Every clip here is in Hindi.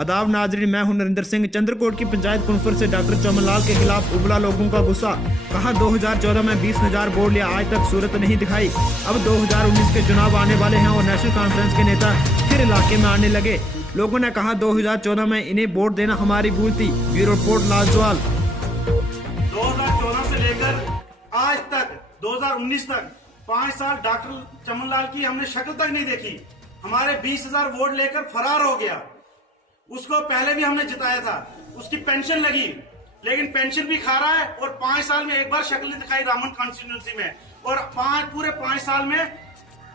आदाब नाजरीन, मैं हूं नरेंद्र सिंह। चंद्रकोट की पंचायत कॉन्फ्रेंस से डॉक्टर चमन लाल के खिलाफ उबला लोगों का गुस्सा। कहा 2014 में 20,000 वोट लिया, आज तक सूरत नहीं दिखाई। अब 2019 के चुनाव आने वाले हैं और नेशनल कॉन्फ्रेंस के नेता फिर इलाके में आने लगे। लोगों ने कहा 2014 में इन्हें वोट देना हमारी भूल थी। Bureau report लालजवाल। 2014 से लेकर आज तक 2019 तक 5 साल डॉक्टर चमन लाल की हमने शक्ल तक नहीं देखी। हमारे 20,000 वोट लेकर फरार हो गया। उसको पहले भी हमने जिताया था, उसकी पेंशन लगी, लेकिन पेंशन भी खा रहा है और 5 साल में एक बार शक्ल नहीं दिखाई रामन कॉन्स्टिट्यूंसी में, और पूरे 5 साल में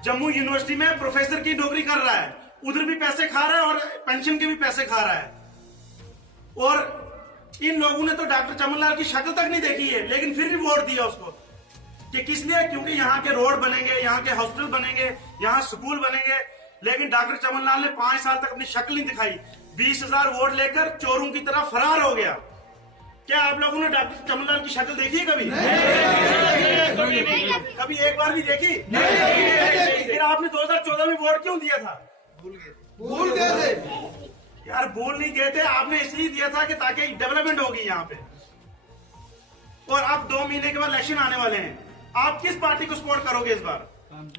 जम्मू यूनिवर्सिटी में प्रोफेसर की नौकरी कर रहा है, उधर भी पैसे खा रहा है और पेंशन के भी पैसे खा रहा है। और इन लोगों ने तो डॉक्टर चमन लाल की शक्ल तक नहीं देखी है, लेकिन फिर भी वोट दिया उसको। कि किस लिए? क्योंकि यहाँ के रोड बनेंगे, यहाँ के हॉस्पिटल बनेंगे, यहाँ स्कूल बनेंगे। लेकिन डॉक्टर चमन लाल ने 5 साल तक अपनी शक्ल नहीं दिखाई। 20,000 वोट लेकर चोरों की तरह फरार हो गया। क्या आप लोगों ने डॉक्टर चमन लाल की शक्ल देखी है कभी? कभी एक बार भी देखी? फिर आपने 2014 में वोट क्यों दिया था? भूल गए थे यार। भूल नहीं गए थे, आपने इसलिए दिया था कि ताकि डेवलपमेंट होगी यहाँ पे। और अब 2 महीने के बाद इलेक्शन आने वाले हैं। आप किस पार्टी को सपोर्ट करोगे इस बार?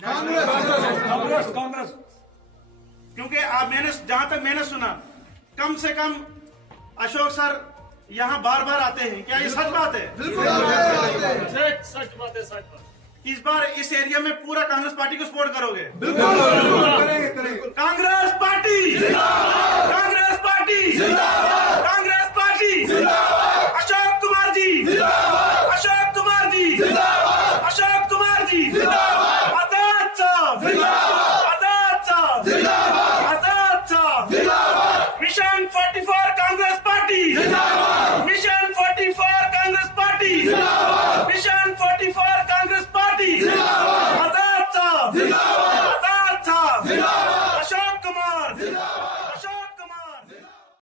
कांग्रेस। क्योंकि आप जहां तक मैंने सुना, कम से कम अशोक सर यहाँ बार बार आते हैं। क्या ये सच बात है? सच बात है। इस बार इस एरिया में पूरा कांग्रेस पार्टी को सपोर्ट करोगे? बिल्कुल। Congress party, Congress party, Congress party. Ashok Kumar ji, Ashok Kumar ji, Ashok Kumar ji. Azad साहब, आजाद साहब, आजाद साहब। Mission 44 Congress party.